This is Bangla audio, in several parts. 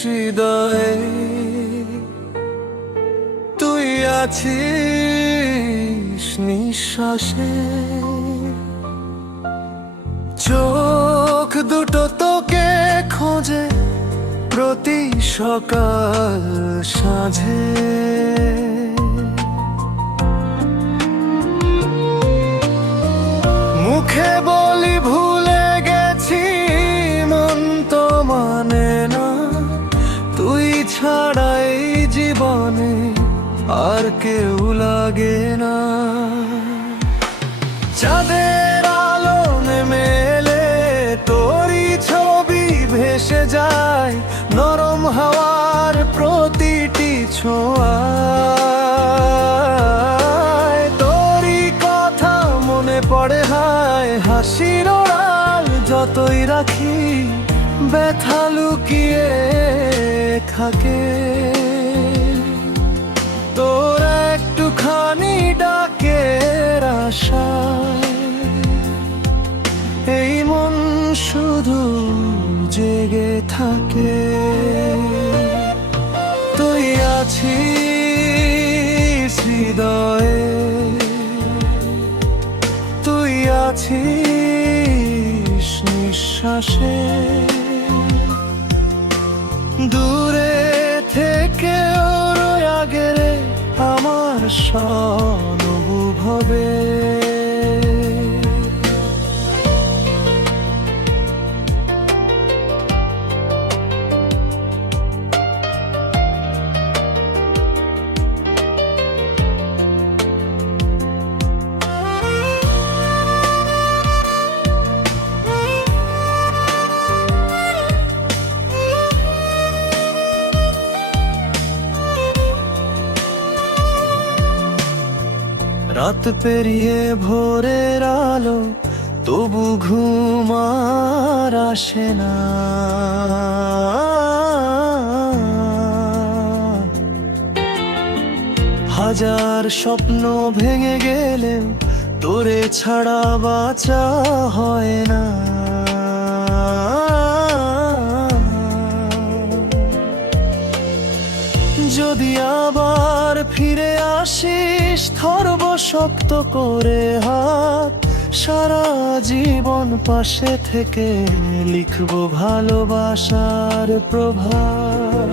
হৃদয়ে তুই আছিস নিঃশ্বাসে, চোখ দুটো তোকে খোঁজে প্রতি সকাল সাঁঝে। মুখে বলি ভুলে গেছি, মন তো মানে না, তুই ছাড়াই জীবনে আর কেউ লাগে না। চাঁদের আলো নেমে এলে তোরই ছবি ভেসে যায় নরম হাওয়ার প্রতিটি ছোঁয়ায়। তোরই কথা মনে পড়ে, হায় হাসির ওড়াল যতই রাখি ব্যথা লুকিয়ে থাকে। তোর একটুখানি ডাকের আশায় এই মন শুধু জেগে থাকে। তুই আছিস হৃদয়ে, তুই আছিস নিঃশ্বাসে, দূরে থেকে রয়া গেলে আমার সনুভবে। রাত পেরিয়ে ভোরের আলো, তবু ঘুম আর আসে না। হাজার স্বপ্ন ভেঙে গেলেও তোরে ছাড়া বাঁচা হয় না। যদি আবার ফিরে আসিস ধরব শক্ত করে হাত, সারা জীবন পাশে থেকে লিখব ভালোবাসার প্রভাত।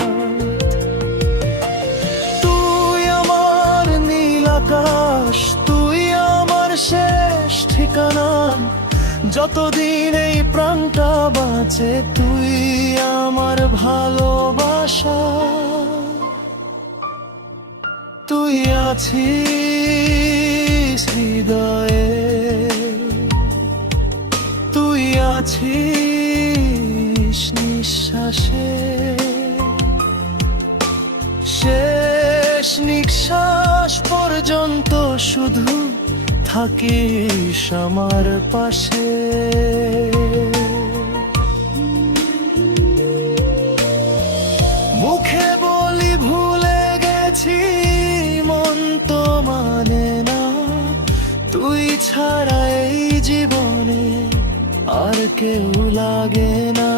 তুই আমার নীল আকাশ, তুই আমার শেষ ঠিকানা, যতদিন এই প্রাণটা বাঁচে তুই আমার ভালোবাসা। তুই আছিস হৃদয়ে, তুই আছিস নিঃশ্বাসে, শেষ নিঃশ্বাস পর্যন্ত শুধু থাকিস আমার পাশে। মুখে বলি ভুলে গেছি, মন তো মানে না, তুই ছাড়া এই জীবনে আর কেউ লাগে না।